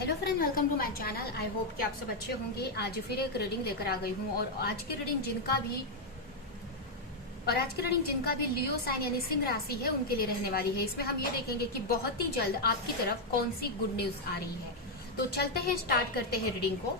Hello friend, welcome to my channel. I hope कि आप सब अच्छे होंगे। आज फिर एक रीडिंग लेकर आ गई हूँ और आज की रीडिंग जिनका भी लियो साइन यानी सिंह राशि है उनके लिए रहने वाली है। इसमें हम ये देखेंगे कि बहुत ही जल्द आपकी तरफ कौन सी गुड न्यूज आ रही है। तो चलते हैं, स्टार्ट करते हैं रीडिंग को।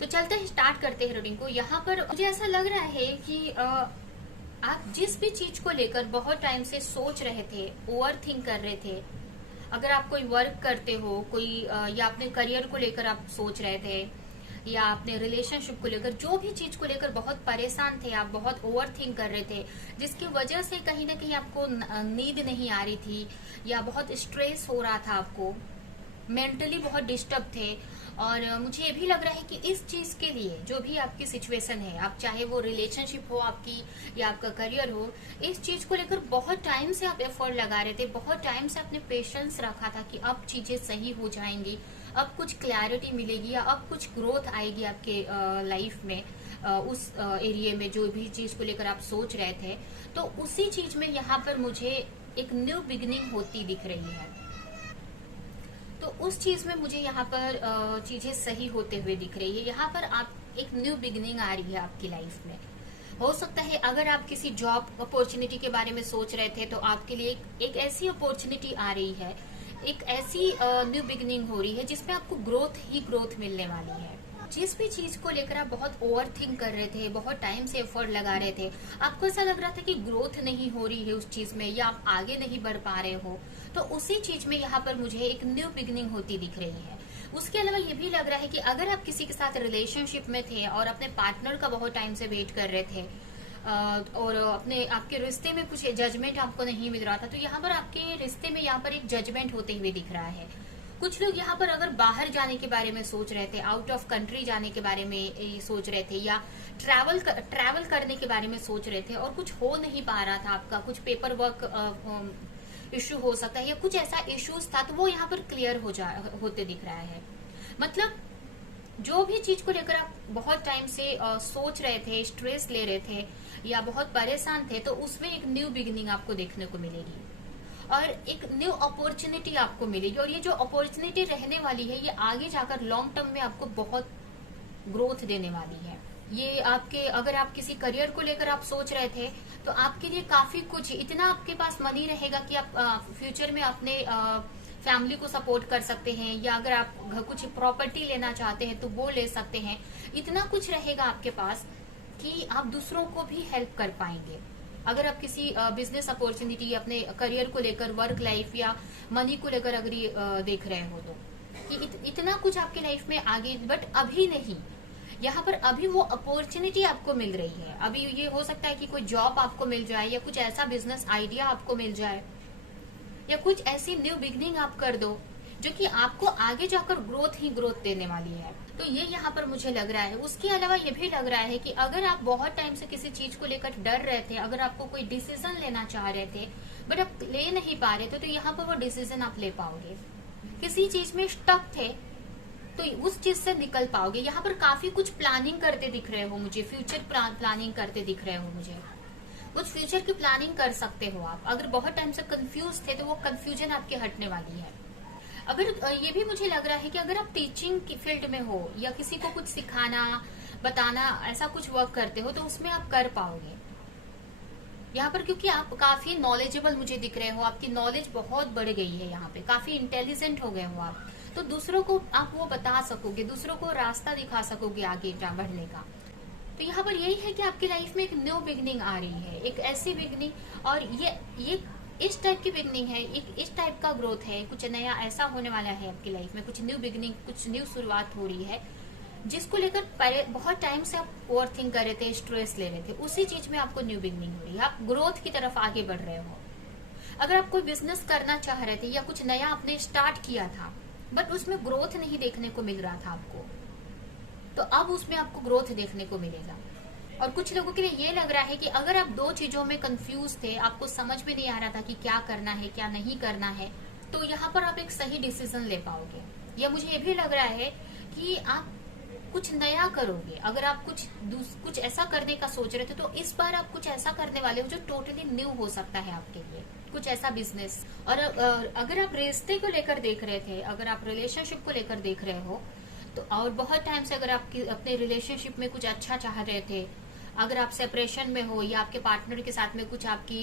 तो चलते हैं, स्टार्ट करते हैं रीडिंग को। यहाँ पर मुझे ऐसा लग रहा है कि आप जिस भी चीज को लेकर बहुत टाइम से सोच रहे थे, ओवर थिंक कर रहे थे। अगर आप कोई वर्क करते हो, या अपने करियर को लेकर आप सोच रहे थे, या अपने रिलेशनशिप को लेकर, जो भी चीज को लेकर बहुत परेशान थे, आप बहुत ओवर थिंक कर रहे थे, जिसकी वजह से कहीं ना कहीं आपको नींद नहीं आ रही थी, या बहुत स्ट्रेस हो रहा था, आपको मेंटली बहुत डिस्टर्ब थे। और मुझे ये भी लग रहा है कि इस चीज के लिए जो भी आपकी सिचुएशन है, आप चाहे वो रिलेशनशिप हो आपकी या आपका करियर हो, इस चीज को लेकर बहुत टाइम से आप एफर्ट लगा रहे थे, बहुत टाइम से आपने पेशेंस रखा था कि अब चीजें सही हो जाएंगी, अब कुछ क्लैरिटी मिलेगी, या अब कुछ ग्रोथ आएगी आपके लाइफ में। उस एरिया में जो भी चीज को लेकर आप सोच रहे थे, तो उसी चीज में यहाँ पर मुझे एक न्यू बिगिनिंग होती दिख रही है। तो उस चीज में मुझे यहाँ पर चीजें सही होते हुए दिख रही है। यहाँ पर आप एक न्यू बिगिनिंग आ रही है आपकी लाइफ में। हो सकता है अगर आप किसी जॉब अपॉर्चुनिटी के बारे में सोच रहे थे, तो आपके लिए एक ऐसी अपॉर्चुनिटी आ रही है, एक ऐसी न्यू बिगिनिंग हो रही है जिसमें आपको ग्रोथ ही ग्रोथ मिलने वाली है। जिस भी चीज को लेकर आप बहुत ओवर थिंक कर रहे थे, बहुत टाइम से एफर्ट लगा रहे थे, आपको ऐसा लग रहा था कि ग्रोथ नहीं हो रही है उस चीज में, या आप आगे नहीं बढ़ पा रहे हो, तो उसी चीज में यहाँ पर मुझे एक न्यू बिगिनिंग होती दिख रही है। उसके अलावा ये भी लग रहा है कि अगर आप किसी के साथ रिलेशनशिप में थे और अपने पार्टनर का बहुत टाइम से वेट कर रहे थे, और आपके रिश्ते में कुछ जजमेंट आपको नहीं मिल रहा था, तो यहाँ पर आपके रिश्ते में यहाँ पर एक जजमेंट होते हुए दिख रहा है। कुछ लोग यहाँ पर अगर बाहर जाने के बारे में सोच रहे थे, आउट ऑफ कंट्री जाने के बारे में सोच रहे थे, या ट्रैवल करने के बारे में सोच रहे थे और कुछ हो नहीं पा रहा था, आपका कुछ पेपर वर्क इश्यू हो सकता है, या कुछ ऐसा इश्यूज था, तो वो यहाँ पर क्लियर होते दिख रहा है। मतलब जो भी चीज को लेकर आप बहुत टाइम से सोच रहे थे, स्ट्रेस ले रहे थे, या बहुत परेशान थे, तो उसमें एक न्यू बिगिनिंग आपको देखने को मिलेगी और एक न्यू अपॉर्चुनिटी आपको मिलेगी। और ये जो अपॉर्चुनिटी रहने वाली है, ये आगे जाकर लॉन्ग टर्म में आपको बहुत ग्रोथ देने वाली है। ये आपके, अगर आप किसी करियर को लेकर आप सोच रहे थे, तो आपके लिए काफी कुछ, इतना आपके पास मनी रहेगा कि आप फ्यूचर में अपने फैमिली को सपोर्ट कर सकते हैं, या अगर आप कुछ प्रॉपर्टी लेना चाहते हैं तो वो ले सकते हैं। इतना कुछ रहेगा आपके पास कि आप दूसरों को भी हेल्प कर पाएंगे। अगर आप किसी बिजनेस अपॉर्चुनिटी, अपने करियर को लेकर, वर्क लाइफ या मनी को लेकर अगर देख रहे हो, तो कि इतना कुछ आपके लाइफ में आगे, बट अभी नहीं। यहाँ पर अभी वो अपॉर्चुनिटी आपको मिल रही है। अभी ये हो सकता है कि कोई जॉब आपको मिल जाए, या कुछ ऐसा बिजनेस आइडिया आपको मिल जाए, या कुछ ऐसी न्यू बिगनिंग आप कर दो जो कि आपको आगे जाकर ग्रोथ ही ग्रोथ देने वाली है। तो ये यहाँ पर मुझे लग रहा है। उसके अलावा ये भी लग रहा है कि अगर आप बहुत टाइम से किसी चीज को लेकर डर रहे थे, अगर आपको कोई डिसीजन लेना चाह रहे थे बट आप ले नहीं पा रहे थे, तो यहाँ पर वो डिसीजन आप ले पाओगे। किसी चीज में स्टक थे तो उस चीज से निकल पाओगे। यहाँ पर काफी कुछ प्लानिंग करते दिख रहे हो मुझे, फ्यूचर प्लानिंग करते दिख रहे हो मुझे। कुछ फ्यूचर की प्लानिंग कर सकते हो आप। अगर बहुत टाइम से कंफ्यूज थे, तो वो कंफ्यूजन आपके हटने वाली है। अगर ये भी मुझे लग रहा है कि अगर आप टीचिंग की फील्ड में हो, या किसी को कुछ सिखाना, बताना, ऐसा कुछ वर्क करते हो, तो उसमें आप कर पाओगे यहाँ पर, क्योंकि आप काफी नॉलेजेबल मुझे दिख रहे हो। आपकी नॉलेज बहुत बढ़ गई है यहाँ पे, काफी इंटेलिजेंट हो गए हो आप। तो दूसरों को आप वो बता सकोगे, दूसरों को रास्ता दिखा सकोगे आगे बढ़ने का। तो यहाँ पर यही है कि आपकी लाइफ में एक न्यू बिगनिंग आ रही है, एक ऐसी बिगनिंग, और ये इस टाइप की बिगनिंग है, एक इस टाइप का ग्रोथ है, कुछ नया ऐसा होने वाला है आपकी लाइफ में, कुछ न्यू बिगनिंग, कुछ न्यू शुरुआत हो रही है जिसको लेकर पहले बहुत टाइम से आप ओवर थिंक कर रहे थे, स्ट्रेस ले रहे थे, उसी चीज में आपको न्यू बिगनिंग हो रही है, आप ग्रोथ की तरफ आगे बढ़ रहे हो। अगर आप कोई बिजनेस करना चाह रहे थे या कुछ नया आपने स्टार्ट किया था बट उसमें ग्रोथ नहीं देखने को मिल रहा था आपको, तो अब उसमें आपको ग्रोथ देखने को मिलेगा। और कुछ लोगों के लिए ये लग रहा है कि अगर आप दो चीजों में कंफ्यूज थे, आपको समझ में नहीं आ रहा था कि क्या करना है क्या नहीं करना है, तो यहाँ पर आप एक सही डिसीजन ले पाओगे। या मुझे ये भी लग रहा है कि आप कुछ नया करोगे। अगर आप कुछ ऐसा करने का सोच रहे थे तो इस बार आप कुछ ऐसा करने वाले हो जो टोटली न्यू हो सकता है आपके लिए, कुछ ऐसा बिजनेस। और अगर आप रिश्ते को लेकर देख रहे थे, अगर आप रिलेशनशिप को लेकर देख रहे हो तो, और बहुत टाइम से अगर आप अपने रिलेशनशिप में कुछ अच्छा चाह रहे थे, अगर आप सेपरेशन में हो या आपके पार्टनर के साथ में कुछ आपकी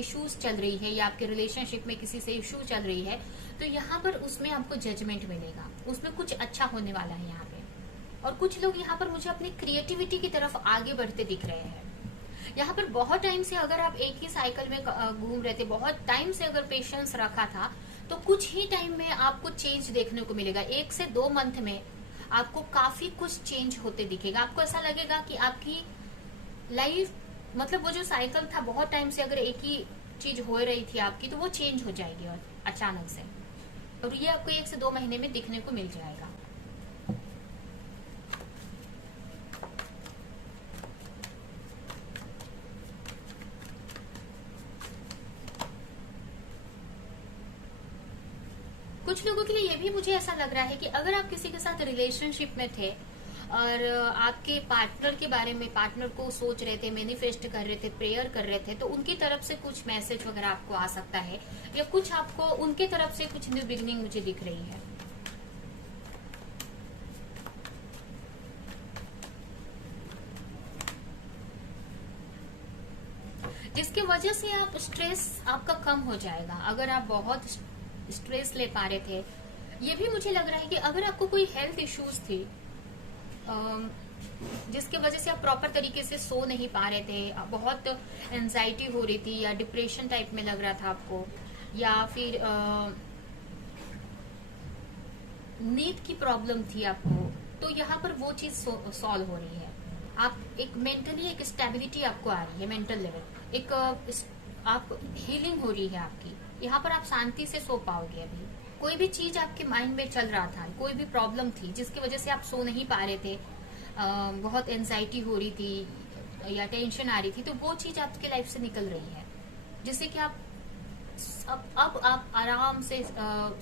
इश्यूज चल रही है या आपके रिलेशनशिप में किसी से इश्यू चल रही है, तो यहाँ पर उसमें आपको जजमेंट मिलेगा, उसमें कुछ अच्छा होने वाला है यहाँ पे। और कुछ लोग यहाँ पर मुझे अपनी क्रिएटिविटी की तरफ आगे बढ़ते दिख रहे हैं। यहाँ पर बहुत टाइम से अगर आप एक ही साइकिल में घूम रहे थे, बहुत टाइम से अगर पेशेंस रखा था, तो कुछ ही टाइम में आपको चेंज देखने को मिलेगा। 1 से 2 मंथ में आपको काफी कुछ चेंज होते दिखेगा। आपको ऐसा लगेगा कि आपकी लाइफ, मतलब वो जो साइकिल था बहुत टाइम से अगर एक ही चीज हो रही थी आपकी, तो वो चेंज हो जाएगी और अचानक से, और ये आपको 1 से 2 महीने में दिखने को मिल जाएगा। कुछ लोगों के लिए ये भी मुझे ऐसा लग रहा है कि अगर आप किसी के साथ रिलेशनशिप में थे और आपके पार्टनर के बारे में, पार्टनर को सोच रहे थे, मैनिफेस्ट कर रहे थे, प्रेयर कर रहे थे, तो उनकी तरफ से कुछ मैसेज वगैरह आपको आ सकता है, या कुछ आपको उनके तरफ से कुछ न्यू बिगनिंग मुझे दिख रही है। जिसकी वजह से आप स्ट्रेस आपका कम हो जाएगा। अगर आप बहुत स्ट्रेस ले पा रहे थे, ये भी मुझे लग रहा है कि अगर आपको कोई हेल्थ इश्यूज थी जिसकी वजह से आप प्रॉपर तरीके से सो नहीं पा रहे थे, बहुत एंजाइटी हो रही थी या डिप्रेशन टाइप में लग रहा था आपको, या फिर नींद की प्रॉब्लम थी आपको, तो यहाँ पर वो चीज सॉल्व हो रही है। आप एक मेंटली एक स्टेबिलिटी आपको आ रही है, मेंटल लेवल एक आप हीलिंग हो रही है आपकी। यहाँ पर आप शांति से सो पाओगे। अभी कोई भी चीज आपके माइंड में चल रहा था, कोई भी प्रॉब्लम थी जिसकी वजह से आप सो नहीं पा रहे थे, बहुत एंजाइटी हो रही थी या टेंशन आ रही थी, तो वो चीज आपके लाइफ से निकल रही है, जिससे कि आप अब आप आराम से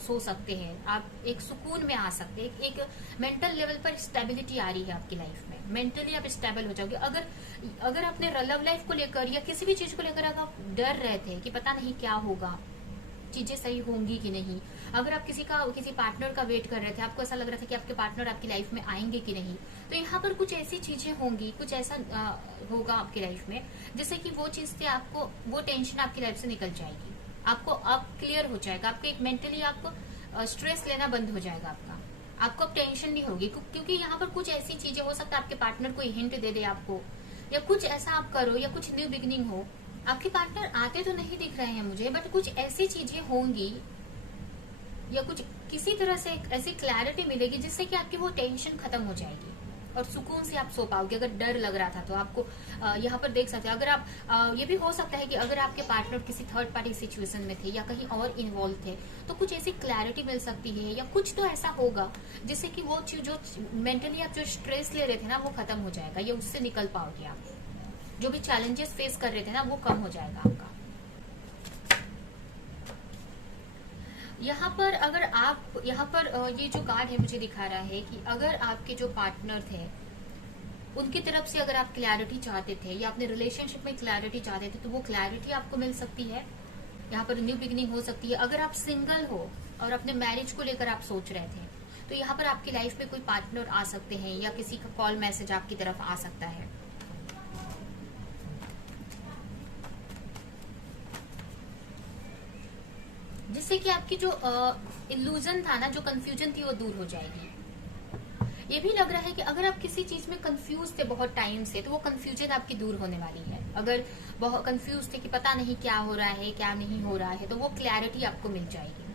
सो सकते हैं, आप एक सुकून में आ सकते हैं, एक मेंटल लेवल पर स्टेबिलिटी आ रही है आपकी लाइफ में, मेंटली आप स्टेबल हो जाओगे। अगर अपने लव लाइफ को लेकर या किसी भी चीज को लेकर अगर आप डर रहे थे कि पता नहीं क्या होगा, चीजें सही होंगी कि नहीं, अगर आप किसी पार्टनर का वेट कर रहे थे, आपको ऐसा लग रहा था कि आपके पार्टनर आपकी लाइफ में आएंगे कि नहीं, तो यहाँ पर कुछ ऐसी चीजें होंगी, कुछ ऐसा होगा आपकी लाइफ में जिससे कि वो चीज से आपको, वो टेंशन आपकी लाइफ से निकल जाएगी, आपको अब क्लियर हो जाएगा, आपको एक मेंटली आपको स्ट्रेस लेना बंद हो जाएगा आपको अब टेंशन नहीं होगी। क्योंकि यहाँ पर कुछ ऐसी चीजें हो सकता है आपके पार्टनर कोई हिंट दे दे आपको, या कुछ ऐसा आप करो, या कुछ न्यू बिगनिंग हो। आपके पार्टनर आते तो नहीं दिख रहे हैं मुझे, बट कुछ ऐसी चीजें होंगी या कुछ किसी तरह से ऐसी क्लैरिटी मिलेगी जिससे कि आपकी वो टेंशन खत्म हो जाएगी और सुकून से आप सो पाओगे। अगर डर लग रहा था तो आपको यहाँ पर देख सकते हैं। अगर आप ये भी हो सकता है कि अगर आपके पार्टनर किसी थर्ड पार्टी सिचुएशन में थे या कहीं और इन्वॉल्व थे, तो कुछ ऐसी क्लैरिटी मिल सकती है, या कुछ तो ऐसा होगा जिससे कि वो चीज जो मेंटली आप जो स्ट्रेस ले रहे थे ना, वो खत्म हो जाएगा, या उससे निकल पाओगे आप। जो भी चैलेंजेस फेस कर रहे थे ना, वो कम हो जाएगा आपका। यहाँ पर अगर आप यहाँ पर ये जो कार्ड है मुझे दिखा रहा है कि अगर आपके जो पार्टनर थे उनकी तरफ से अगर आप क्लैरिटी चाहते थे या अपने रिलेशनशिप में क्लैरिटी चाहते थे, तो वो क्लैरिटी आपको मिल सकती है। यहाँ पर न्यू बिगिनिंग हो सकती है। अगर आप सिंगल हो और अपने मैरिज को लेकर आप सोच रहे थे, तो यहाँ पर आपकी लाइफ में कोई पार्टनर आ सकते हैं, या किसी का कॉल मैसेज आपकी तरफ आ सकता है। जिससे कि आपकी जो इल्यूजन था ना, जो कंफ्यूजन थी, वो दूर हो जाएगी। ये भी लग रहा है कि अगर आप किसी चीज में कंफ्यूज थे बहुत टाइम से, तो वो कंफ्यूजन आपकी दूर होने वाली है। अगर बहुत कंफ्यूज थे कि पता नहीं क्या हो रहा है क्या नहीं हो रहा है, तो वो क्लैरिटी आपको मिल जाएगी।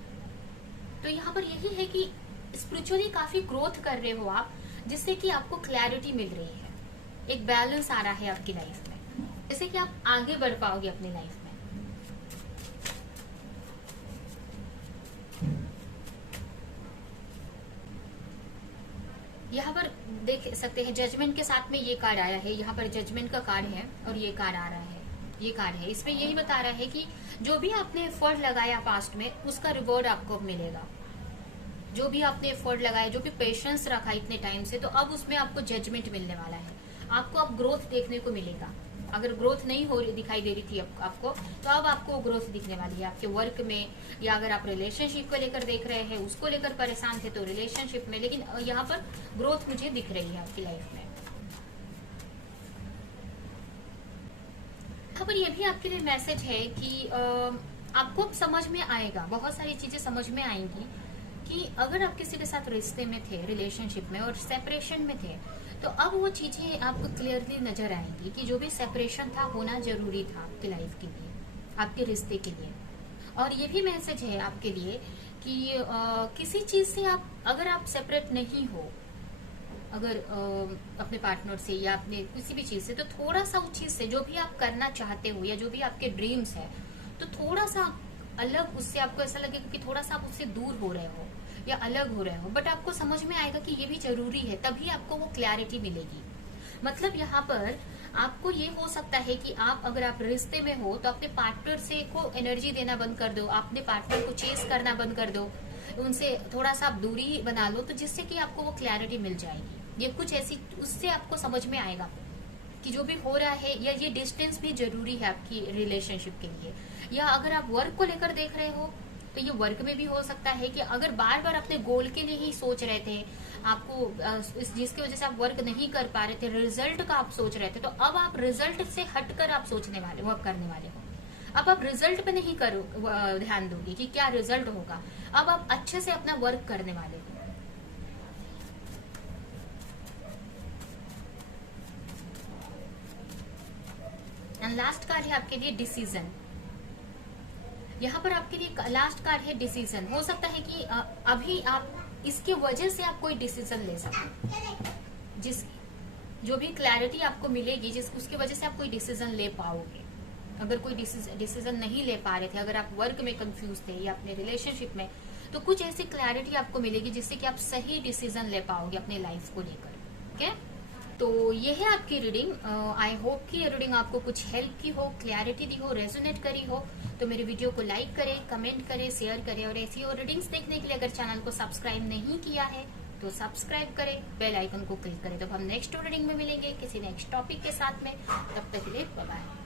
तो यहाँ पर यही है कि स्पिरिचुअली काफी ग्रोथ कर रहे हो आप, जिससे कि आपको क्लैरिटी मिल रही है, एक बैलेंस आ रहा है आपकी लाइफ में, जिससे कि आप आगे बढ़ पाओगे अपनी लाइफ में। यहाँ पर देख सकते हैं जजमेंट के साथ में ये कार्ड आया है, यहाँ पर जजमेंट का कार्ड है और ये कार्ड आ रहा है, ये कार्ड है। इसमें यही बता रहा है कि जो भी आपने एफर्ट लगाया पास्ट में, उसका रिवॉर्ड आपको मिलेगा। जो भी आपने एफर्ट लगाया, जो भी पेशेंस रखा इतने टाइम से, तो अब उसमें आपको जजमेंट मिलने वाला है। आपको अब ग्रोथ देखने को मिलेगा। अगर ग्रोथ नहीं हो रही, दिखाई दे रही थी आपको, तो अब आपको ग्रोथ दिखने वाली है आपके वर्क में, या अगर आप रिलेशनशिप को लेकर देख रहे हैं, उसको लेकर परेशान थे तो रिलेशनशिप में, लेकिन यहाँ पर ग्रोथ मुझे दिख रही है आपकी लाइफ में। यहाँ पर यह भी आपके लिए मैसेज है कि आपको अब समझ में आएगा, बहुत सारी चीजें समझ में आएंगी कि अगर आप किसी के साथ रिश्ते में थे, रिलेशनशिप में, और सेपरेशन में थे, तो अब वो चीजें आपको क्लियरली नजर आएंगी कि जो भी सेपरेशन था होना जरूरी था आपकी लाइफ के लिए, आपके रिश्ते के लिए। और ये भी मैसेज है आपके लिए कि किसी चीज से आप, अगर आप सेपरेट नहीं हो, अगर अपने पार्टनर से या अपने किसी भी चीज से, तो थोड़ा सा उस चीज से जो भी आप करना चाहते हो या जो भी आपके ड्रीम्स है, तो थोड़ा सा अलग, उससे आपको ऐसा लगेगा कि थोड़ा सा आप उससे दूर हो रहे हो या अलग हो रहे हो, बट आपको समझ में आएगा कि ये भी जरूरी है, तभी आपको वो क्लैरिटी मिलेगी। मतलब यहाँ पर आपको ये हो सकता है कि आप, अगर आप रिश्ते में हो, तो अपने पार्टनर से को एनर्जी देना बंद कर दो, अपने पार्टनर को चेस करना बंद कर दो, उनसे थोड़ा सा आप दूरी बना लो, तो जिससे कि आपको वो क्लैरिटी मिल जाएगी। ये कुछ ऐसी, उससे आपको समझ में आएगा कि जो भी हो रहा है, या ये डिस्टेंस भी जरूरी है आपकी रिलेशनशिप के लिए। या अगर आप वर्क को लेकर देख रहे हो, तो ये वर्क में भी हो सकता है कि अगर बार बार अपने गोल के लिए ही सोच रहे थे, आपको जिसकी वजह से आप वर्क नहीं कर पा रहे थे, रिजल्ट का आप सोच रहे थे, तो अब आप रिजल्ट से हटकर आप सोचने वाले, वर्क करने वाले हो। अब आप रिजल्ट पे नहीं करो ध्यान दोगे कि क्या रिजल्ट होगा, अब आप अच्छे से अपना वर्क करने वाले हो। एंड लास्ट कार्ड है आपके लिए डिसीजन। यहाँ पर आपके लिए लास्ट कार्ड है डिसीजन। हो सकता है कि अभी आप इसके वजह से आप कोई डिसीजन ले सकें, जिस जो भी क्लैरिटी आपको मिलेगी, जिस उसकी वजह से आप कोई डिसीजन ले पाओगे। अगर कोई डिसीजन नहीं ले पा रहे थे, अगर आप वर्क में कंफ्यूज थे या अपने रिलेशनशिप में, तो कुछ ऐसी क्लैरिटी आपको मिलेगी जिससे कि आप सही डिसीजन ले पाओगे अपने लाइफ को लेकर। ओके, तो ये है आपकी रीडिंग। आई होप कि ये रीडिंग आपको कुछ हेल्प की हो, क्लैरिटी दी हो, रेजोनेट करी हो। तो मेरे वीडियो को लाइक करें, कमेंट करें, शेयर करें, और ऐसी और रीडिंग्स देखने के लिए अगर चैनल को सब्सक्राइब नहीं किया है तो सब्सक्राइब करें, बेल आइकन को क्लिक करें। तो हम नेक्स्ट रीडिंग में मिलेंगे किसी नेक्स्ट टॉपिक के साथ में। तब तक के लिए बाय बाय।